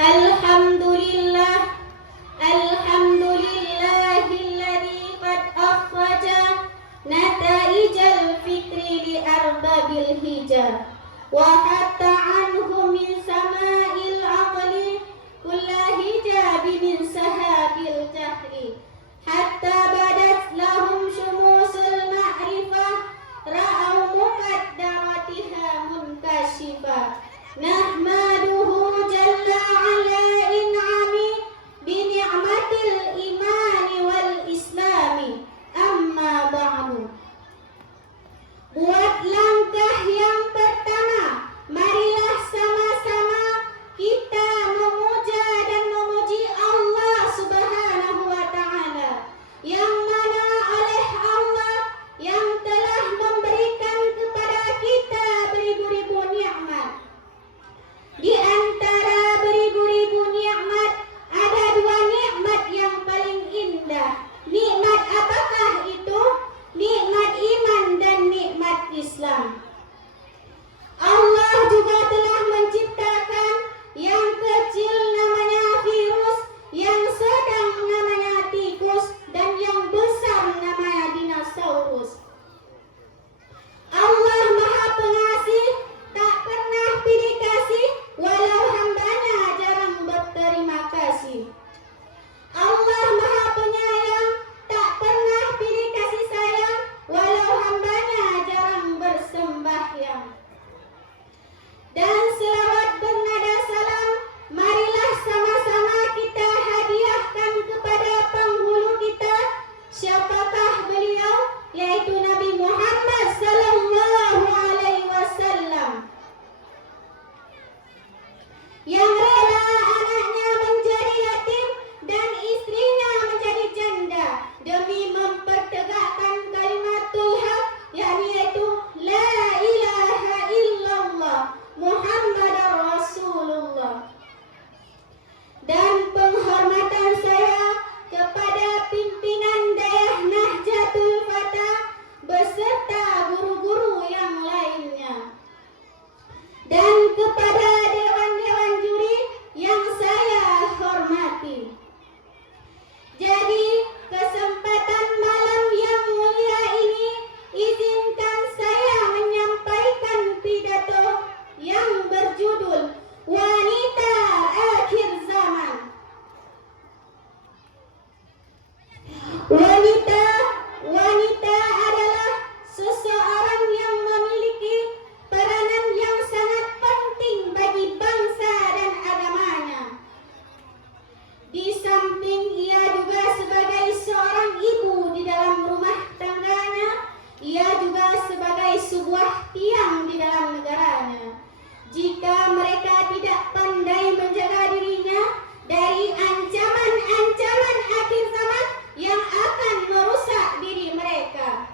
Alhamdulillah, alhamdulillahilladzi qad akhraja nataijal fikri li arbabil hijab wa hatta anhu min sama'il aqli kulla hijabi min sahabil jahli hatta badat lahum syumusul ma'rifah ra'au muqaddaratiha munkashifah. Nahmaduhu jalla ala in'ami bi ni'matil imani wal islami. Amma ba'du. Buat langkah yang pertama, marilah sama-sama kita memuja dan memuji Allah Subhanahu wa ta'ala, yang mana oleh Allah yang telah memberikan kepada kita beribu-ribu nikmat. Di antara beribu-ribu nikmat ada dua nikmat yang paling indah. Nikmat apakah itu? Nikmat iman dan nikmat Islam. Allah juga telah menciptakan yang kecil namanya virus, yang sedang namanya tikus, dan yang besar namanya dinosaurus. Allah Maha Pengasih, tak pernah pilih kasih, walau hambanya jarang berterima kasih. Allah Maha Penyayang, tak pernah pilih kasih sayang, walau hambanya jarang bersembahyang. Dan selawat bernada salam, marilah sama-sama kita hadiahkan kepada penghulu kita. Siapakah beliau? Yaitu Nabi Muhammad sallallahu alaihi wasallam, yang rela anaknya menjadi yatim dan istrinya menjadi janda demi mempertegakkan kalimatul haq, yaitu la ilaha illallah Muhammadar Rasulullah. Dan penghormatan saya kepada pimpinan Dayah Nahdlatul Fatah beserta guru-guru yang lainnya, dan kepada dewan-dewan juri yang saya hormati. Jadi, kesempatan malam yang mulia ini, izinkan saya menyampaikan pidato yang berjudul Wanita Akhir Zaman. Wanita adalah seseorang yang memiliki peranan yang sangat penting bagi bangsa dan agamanya. Di samping ia juga sebagai seorang ibu di dalam rumah tangganya, ia juga sebagai sebuah tiang di dalam negaranya. Jika mereka tidak pandai menjaga dirinya dari ancaman-ancaman akhir zaman yang akan merusak diri mereka,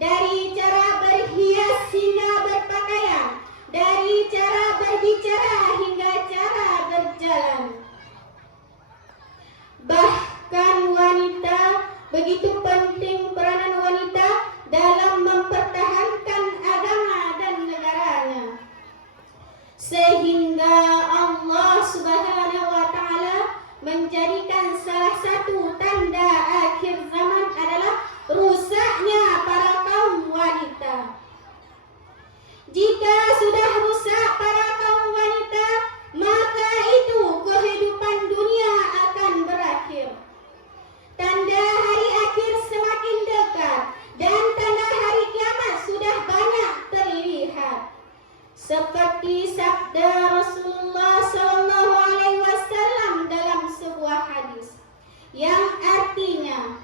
dari cara berhias hingga berpakaian, dari cara berbicara hingga cara berjalan. Bahkan wanita, begitu penting peranan wanita dalam mempertahankan agama dan negaranya, sehingga Allah Subhanahu wa ta'ala menjadikan salah satu tanda akhir zaman adalah rusaknya para kaum wanita. Jika sudah rusak para kaum wanita, maka itu kehidupan dunia akan berakhir. Tanda hari akhir semakin dekat dan tanda hari kiamat sudah banyak terlihat. Seperti sabda Rasulullah sallallahu alaihi wasallam dalam sebuah hadis yang artinya,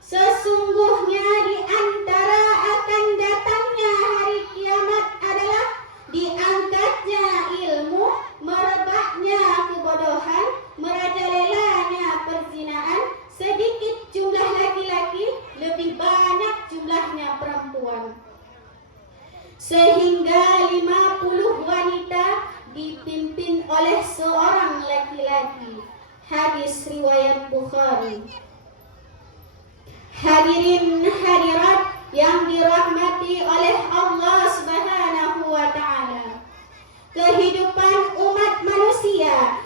sesungguhnya di antara akan datangnya hari kiamat adalah diangkatnya ilmu, merebaknya kebodohan, merajalelanya perzinaan, sedikit jumlah laki-laki, lebih banyak jumlahnya perempuan, sehingga 50 wanita dipimpin oleh seorang laki-laki. Hadis riwayat Bukhari. Hadirin hadirat yang dirahmati oleh Allah Subhanahu wa ta'ala, kehidupan umat manusia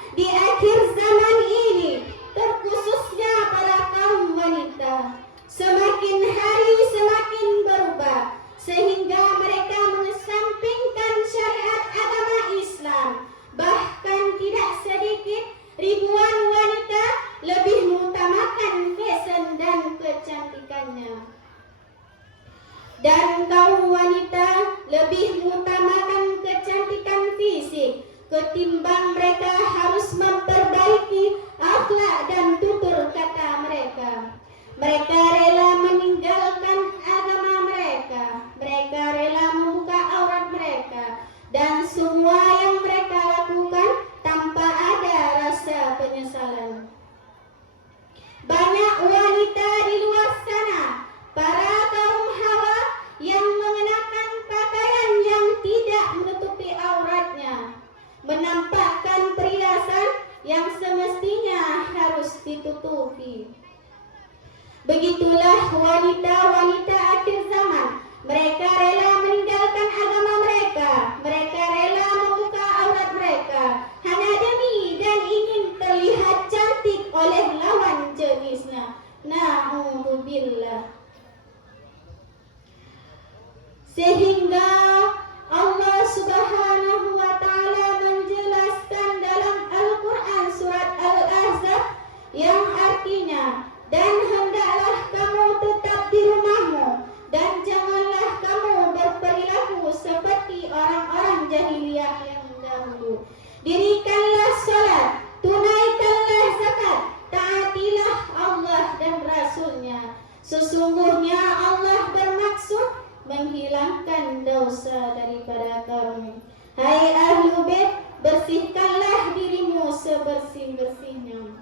Begitulah wanita-wanita akhir zaman. Mereka rela meninggalkan agama mereka. Mereka rela membuka aurat mereka hanya demi dan ingin terlihat cantik oleh lawan jenisnya. Na'udzubillah. Sehingga Allah Subhanahu wa Ta'ala menjelaskan dalam Al-Quran surat Al-Ahzab yang artinya, dan hendaklah kamu tetap di rumahmu dan janganlah kamu berperilaku seperti orang-orang jahiliyah yang dahulu. Dirikanlah salat, tunaikanlah zakat, taatilah Allah dan Rasulnya. Sesungguhnya Allah bermaksud menghilangkan dosa daripada kamu. Hai ahlu bait, bersihkanlah dirimu sebersih-bersihnya.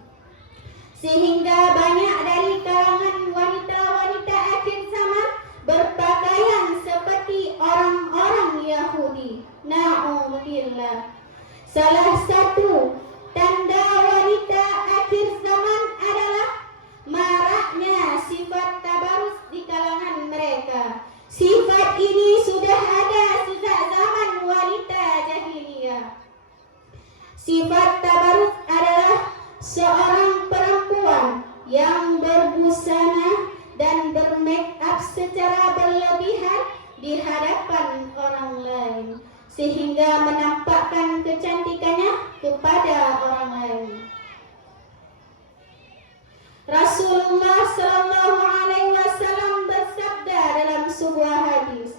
Sehingga banyak dari kalangan wanita-wanita akhir zaman berpakaian seperti orang-orang Yahudi. Na'udzubillah. Salah satu tanda wanita akhir zaman adalah maraknya sifat tabarus di kalangan mereka. Sifat ini sudah ada sejak zaman wanita jahiliyah. Sifat tabarus adalah seorang perempuan yang berbusana dan bermake up secara berlebihan di hadapan orang lain, sehingga menampakkan kecantikannya kepada orang lain. Rasulullah Sallallahu Alaihi Wasallam bersabda dalam sebuah hadis,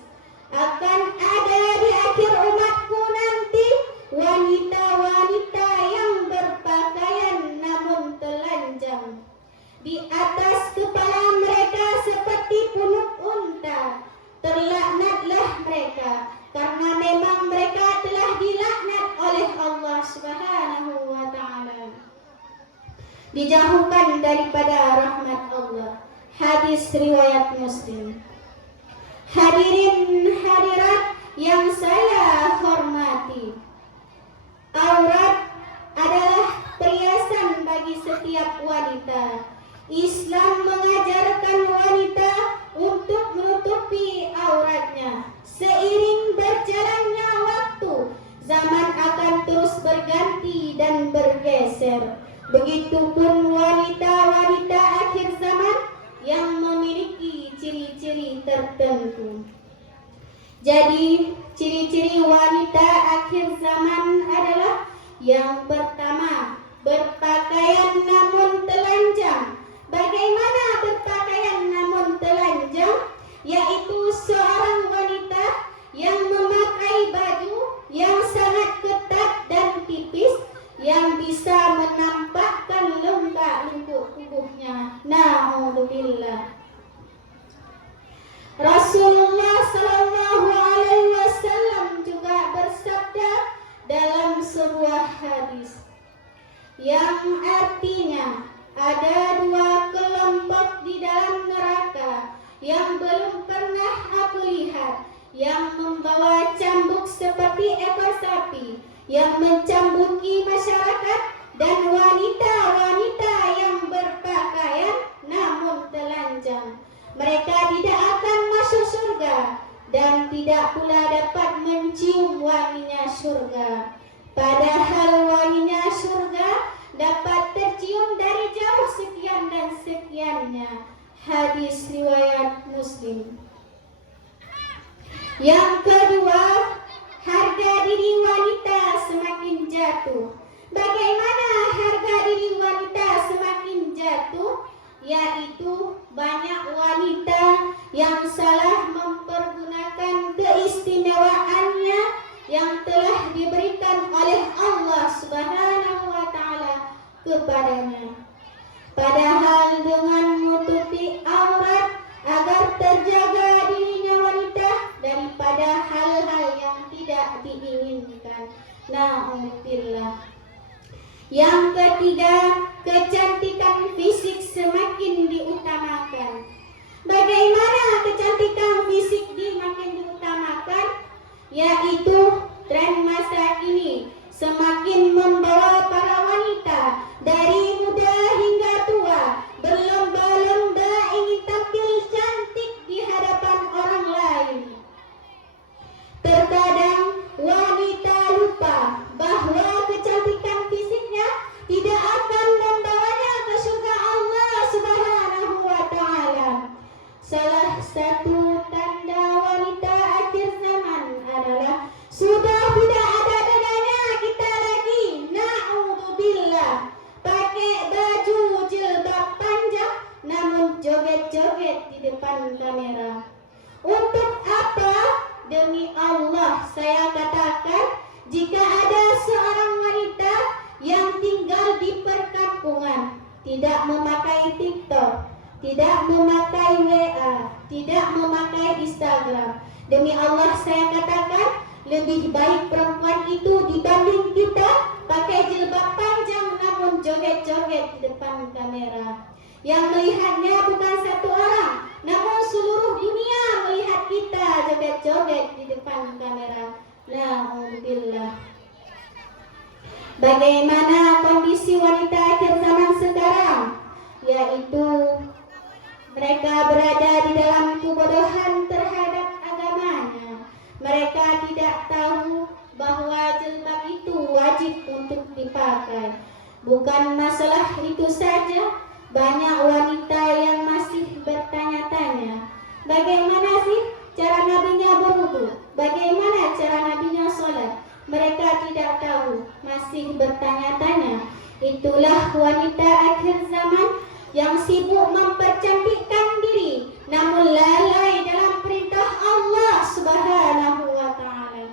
akan ada di akhir umatku nanti wanita-wanita yang berpakaian namun telanjang. Di atas kepala mereka seperti punuk unta. Terlaknatlah mereka, karena memang mereka telah dilaknat oleh Allah Subhanahu wa Ta'ala, dijauhkan daripada rahmat Allah. Hadis riwayat Muslim. Hadirin hadirat yang saya hormati, aurat adalah perhiasan bagi setiap wanita. Islam mengajarkan wanita untuk menutupi auratnya. Seiring berjalannya waktu, zaman akan terus berganti dan bergeser. Begitupun wanita-wanita akhir zaman yang memiliki ciri-ciri tertentu. Jadi, ciri-ciri wanita akhir zaman adalah yang pertama, berpakaian namun telanjang. Bagaimana berpakaian namun telanjang? Yaitu seorang wanita yang memakai baju yang sangat ketat dan tipis, yang bisa menampakkan lenggak-lengguk tubuhnya. Na'udzubillah. Rasulullah Sallallahu Alaihi Wasallam juga bersabda dalam sebuah hadis yang artinya, ada dua kelompok di dalam neraka yang belum pernah aku lihat, yang membawa cambuk seperti ekor sapi, yang mencambuki masyarakat, dan wanita-wanita yang berpakaian namun telanjang. Mereka tidak akan masuk surga dan tidak pula dapat mencium wanginya surga. Padahal wanginya surga dapat tercium dari jauh sekian dan sekiannya. Hadis riwayat Muslim. Yang kedua, harga diri wanita semakin jatuh. Bagaimana harga diri wanita semakin jatuh? Yaitu banyak wanita yang salah mempergunakan keistimewaannya yang telah diberikan oleh Allah Subhanahu wa Ta'ala kepadanya. Padahal dengan menutupi aurat agar terjaga dirinya wanita daripada hal-hal yang tidak diinginkan. Na'udzubillah. Yang ketiga, kecantikan fisik semakin diutamakan. Bagaimana kecantikan fisik makin diutamakan? Yaitu tren masa ini semakin membawa para wanita dari muda hingga tua berlomba-lomba depan kamera. Untuk apa? Demi Allah saya katakan, jika ada seorang wanita yang tinggal di perkampungan, tidak memakai TikTok, tidak memakai WA, tidak memakai Instagram, demi Allah saya katakan, lebih baik perempuan itu dibanding kita pakai jilbab panjang namun joget-joget di depan kamera. Yang melihatnya bukan satu orang, namun seluruh dunia melihat kita joget-joget di depan kamera. Alhamdulillah. Bagaimana kondisi wanita akhir zaman sekarang? Yaitu mereka berada di dalam kebodohan terhadap agamanya. Mereka tidak tahu bahwa jilbab itu wajib untuk dipakai. Bukan masalah itu saja, banyak wanita yang masih bertanya-tanya, bagaimana sih cara nabinya berwudu? Bagaimana cara nabinya sholat? Mereka tidak tahu, masih bertanya-tanya. Itulah wanita akhir zaman yang sibuk mempercantikkan diri, namun lalai dalam perintah Allah Subhanahu wa ta'ala.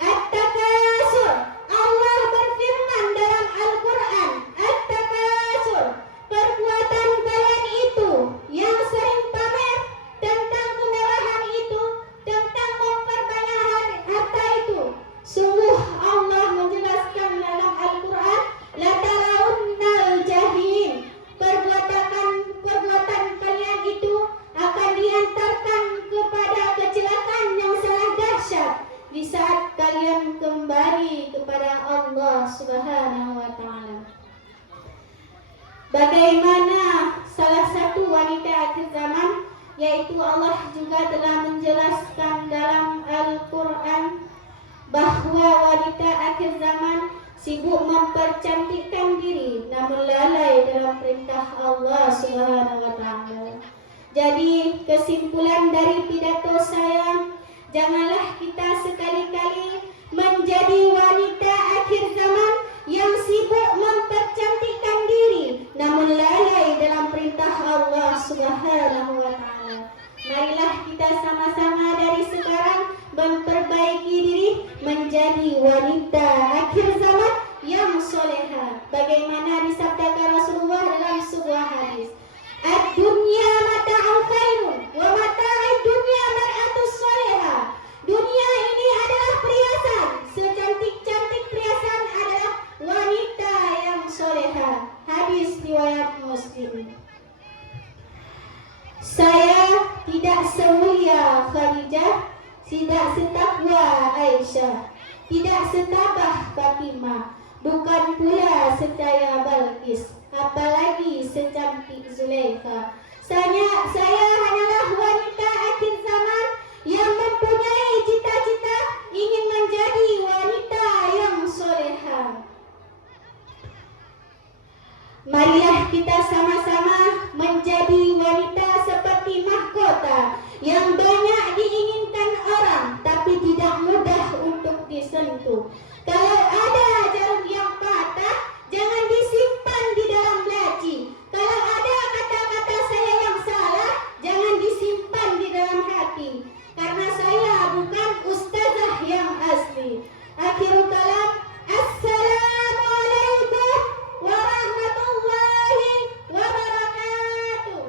At-takasur, Allah berfirman dalam Al-Quran, At-takasur, perbuatan kalian itu yang sering pamer tentang kemewahan itu, tentang memperbanyak harta itu. Sungguh Allah menjelaskan dalam Al-Quran, la tarawunnal jahim, perbuatan kalian itu akan diantarkan kepada kecelakaan yang sangat dahsyat di saat kalian kembali kepada Allah Subhanahu wa ta'ala. Bagaimana salah satu wanita akhir zaman, yaitu Allah juga telah menjelaskan dalam Al-Quran bahwa wanita akhir zaman sibuk mempercantikkan diri namun lalai dalam perintah Allah Subhanahu wa ta'ala. Jadi kesimpulan dari pidato saya, janganlah kita sekali-kali menjadi wanita akhir zaman yang sibuk mempercantikkan diri namun lalai dalam perintah Allah Subhanahu wa ta'ala. Marilah kita sama-sama dari sekarang memperbaiki diri menjadi wanita akhir zaman yang soleha. Bagaimana disabdakan Rasulullah dalam sebuah hadis, ad-dunya mata'un khairun wa mata'id dunya mar'atus soleha. Dunia ini adalah perhiasan, secantik-cantik perhiasan adalah wanita yang soleha. Hadis riwayat Muslim. Saya tidak semulia Khadijah, tidak setakwa Aisyah, tidak setabah Fatimah, bukan pula secaya Balqis, apalagi secantik Zulaikha. Saya hanyalah wanita akhir zaman yang mempunyai cita-cita ingin menjadi wanita yang soleha. Marilah kita sama-sama menjadi wanita seperti mahkota yang banyak diinginkan orang tapi tidak mudah untuk disentuh. Kalau ada jarum yang patah, jangan disimpan di dalam laci. Kalau ada kata-kata saya yang salah, jangan disimpan di dalam hati. Karena saya bukan ustazah yang asli. Akhirul kalam, assalamualaikum warahmatullahi wabarakatuh.